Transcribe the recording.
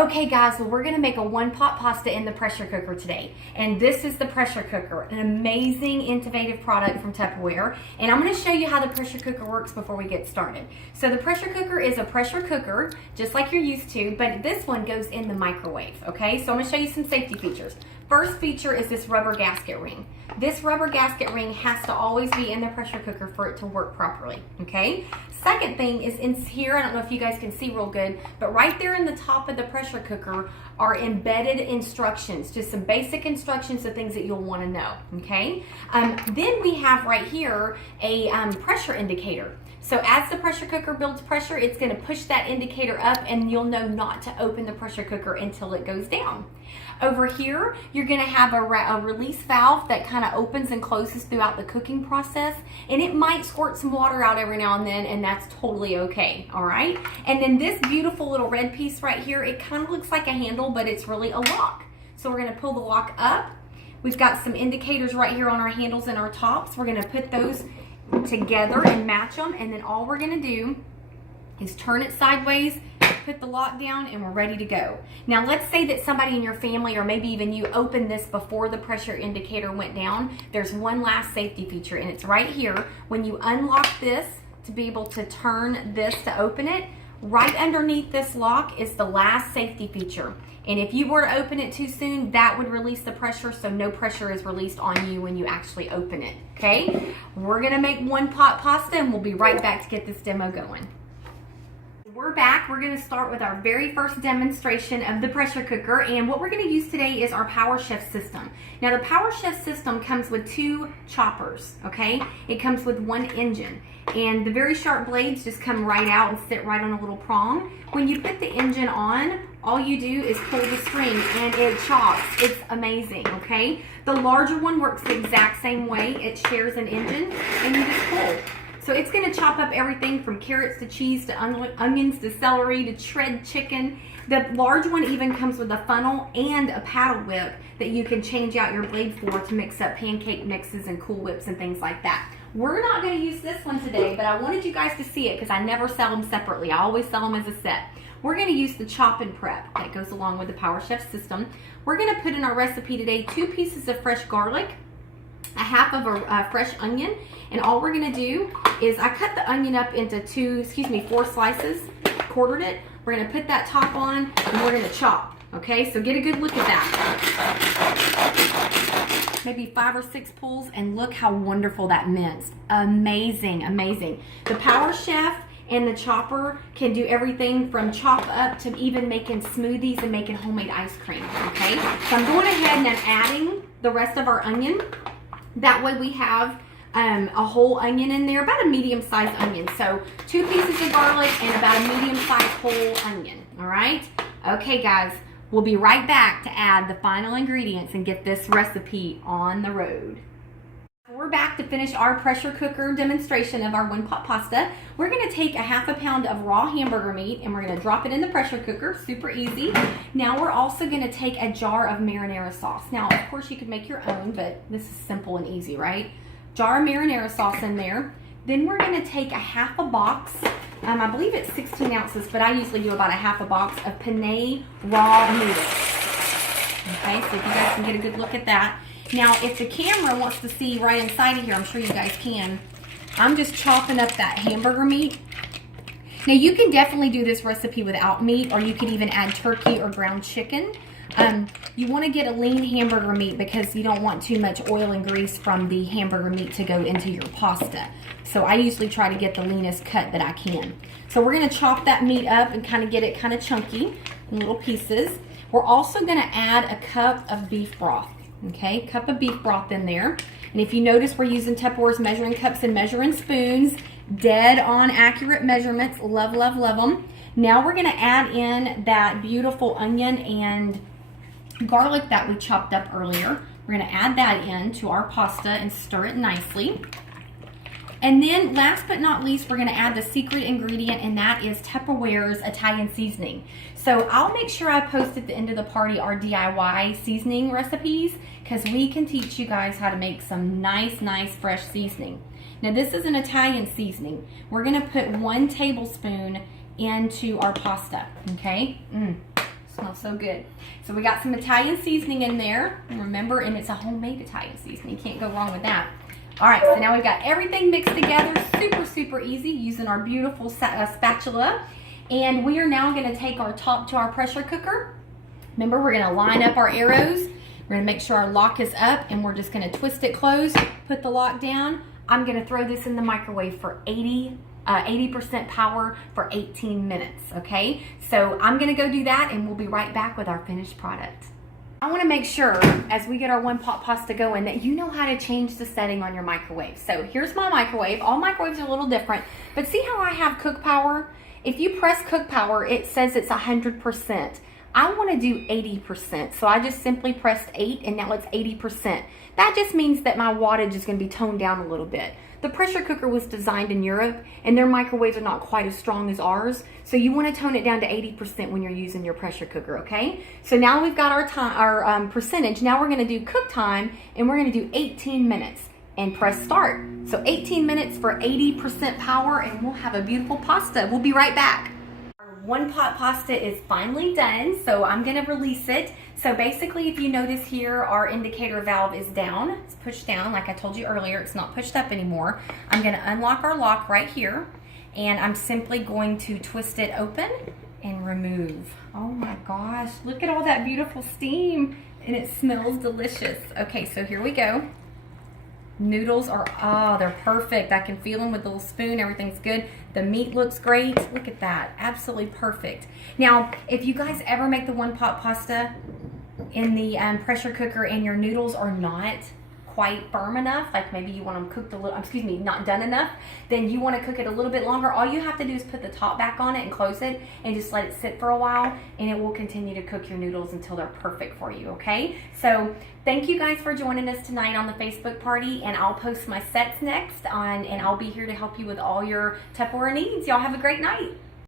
Okay guys, well we're gonna make a one-pot pasta in the pressure cooker today. And this is the pressure cooker, an amazing, innovative product from Tupperware. And I'm gonna show you how the pressure cooker works before we get started. So the pressure cooker is a pressure cooker, just like you're used to, but this one goes in the microwave, okay? So I'm gonna show you some safety features. First feature is this rubber gasket ring. This rubber gasket ring has to always be in the pressure cooker for it to work properly, okay? Second thing is in here, I don't know if you guys can see real good, but right there in the top of the pressure cooker are embedded instructions, just some basic instructions of things that you'll want to know, okay? Then we have right here a pressure indicator. So as the pressure cooker builds pressure, it's going to push that indicator up and you'll know not to open the pressure cooker until it goes down. Over here, you're going to have a release valve that kind of opens and closes throughout the cooking process, and it might squirt some water out every now and then, and that's totally okay, all right? And then this beautiful little red piece right here, it kind of looks like a handle, but it's really a lock. So we're going to pull the lock up. We've got some indicators right here on our handles and our tops. We're going to put those together and match them, and then all we're going to do is turn it sideways, put the lock down, and we're ready to go. Now let's say that somebody in your family, or maybe even you, opened this before the pressure indicator went down. There's one last safety feature, and it's right here. When you unlock this to be able to turn this to open it, right underneath this lock is the last safety feature. And if you were to open it too soon, that would release the pressure, so no pressure is released on you when you actually open it, okay? We're gonna make one pot pasta, and we'll be right back to get this demo going. We're back. We're going to start with our very first demonstration of the pressure cooker, and what we're going to use today is our PowerChef system. Now the PowerChef system comes with two choppers, okay? It comes with one engine, and the very sharp blades just come right out and sit right on a little prong. When you put the engine on, all you do is pull the string and it chops. It's amazing, okay? The larger one works the exact same way. It shares an engine, and you just pull. So it's going to chop up everything from carrots to cheese to onions to celery to shred chicken. The large one even comes with a funnel and a paddle whip that you can change out your blade for to mix up pancake mixes and Cool Whips and things like that. We're not going to use this one today, but I wanted you guys to see it because I never sell them separately. I always sell them as a set. We're going to use the chop and prep that goes along with the PowerChef system. We're going to put in our recipe today 2 pieces of fresh garlic, a half of a fresh onion, and all we're going to do is I cut the onion up into 4 slices, quartered it. We're going to put that top on, and we're going to chop. Okay, so get a good look at that. Maybe 5 or 6 pulls, and look how wonderful that minced. Amazing, amazing. The PowerChef and the chopper can do everything from chop up to even making smoothies and making homemade ice cream, okay? So I'm going ahead and I'm adding the rest of our onion. That way we have a whole onion in there, about a medium-sized onion. So 2 pieces of garlic and about a medium-sized whole onion, all right? Okay, guys, we'll be right back to add the final ingredients and get this recipe on the road. We're back to finish our pressure cooker demonstration of our one-pot pasta. We're going to take a half a pound of raw hamburger meat and we're going to drop it in the pressure cooker. Super easy. Now we're also going to take a jar of marinara sauce. Now, of course, you could make your own, but this is simple and easy, right? Jar of marinara sauce in there. Then we're going to take a half a box. I believe it's 16 ounces, but I usually do about a half a box of penne raw noodles. Okay, so if you guys can get a good look at that. Now, if the camera wants to see right inside of here, I'm sure you guys can. I'm just chopping up that hamburger meat. Now, you can definitely do this recipe without meat, or you could even add turkey or ground chicken. You want to get a lean hamburger meat because you don't want too much oil and grease from the hamburger meat to go into your pasta. So I usually try to get the leanest cut that I can. So we're going to chop that meat up and kind of get it kind of chunky in little pieces. We're also going to add a cup of beef broth. Okay, cup of beef broth in there. And if you notice, we're using Tupperware's measuring cups and measuring spoons. Dead on accurate measurements. Love, love, love them. Now we're going to add in that beautiful onion and garlic that we chopped up earlier. We're going to add that in to our pasta and stir it nicely. And then last but not least, we're going to add the secret ingredient, and that is Tupperware's Italian seasoning. So I'll make sure I post at the end of the party our DIY seasoning recipes, because we can teach you guys how to make some nice fresh seasoning. Now this is an Italian seasoning. We're going to put 1 tablespoon into our pasta. Okay, smells so good. So we got some Italian seasoning in there. And remember, and it's a homemade Italian seasoning. You can't go wrong with that. All right, so now we've got everything mixed together, super, super easy, using our beautiful spatula. And we are now gonna take our top to our pressure cooker. Remember, we're gonna line up our arrows. We're gonna make sure our lock is up, and we're just gonna twist it closed, put the lock down. I'm gonna throw this in the microwave for 80% power for 18 minutes, okay? So I'm gonna go do that, and we'll be right back with our finished product. I wanna make sure, as we get our one pot pasta going, that you know how to change the setting on your microwave. So here's my microwave. All microwaves are a little different, but see how I have cook power? If you press cook power, it says it's 100%. I wanna do 80%, so I just simply pressed 8, and now it's 80%. That just means that my wattage is gonna be toned down a little bit. The pressure cooker was designed in Europe, and their microwaves are not quite as strong as ours, so you want to tone it down to 80% when you're using your pressure cooker, okay? So now we've got our percentage. Now we're going to do cook time, and we're going to do 18 minutes and press start. So 18 minutes for 80% power, and we'll have a beautiful pasta. We'll be right back. One pot pasta is finally done, so I'm going to release it. So basically, if you notice here, our indicator valve is down. It's pushed down, like I told you earlier. It's not pushed up anymore. I'm going to unlock our lock right here, and I'm simply going to twist it open and remove. Oh my gosh, look at all that beautiful steam, and it smells delicious. Okay, so here we go. Noodles are, oh, they're perfect. I can feel them with the little spoon. Everything's good. The meat looks great. Look at that. Absolutely perfect. Now, if you guys ever make the one pot pasta in the pressure cooker and your noodles are not quite firm enough, like maybe you want them cooked a little, not done enough, then you want to cook it a little bit longer. All you have to do is put the top back on it and close it and just let it sit for a while, and it will continue to cook your noodles until they're perfect for you, okay? So thank you guys for joining us tonight on the Facebook party, and I'll post my sets next and I'll be here to help you with all your Tupperware needs. Y'all have a great night.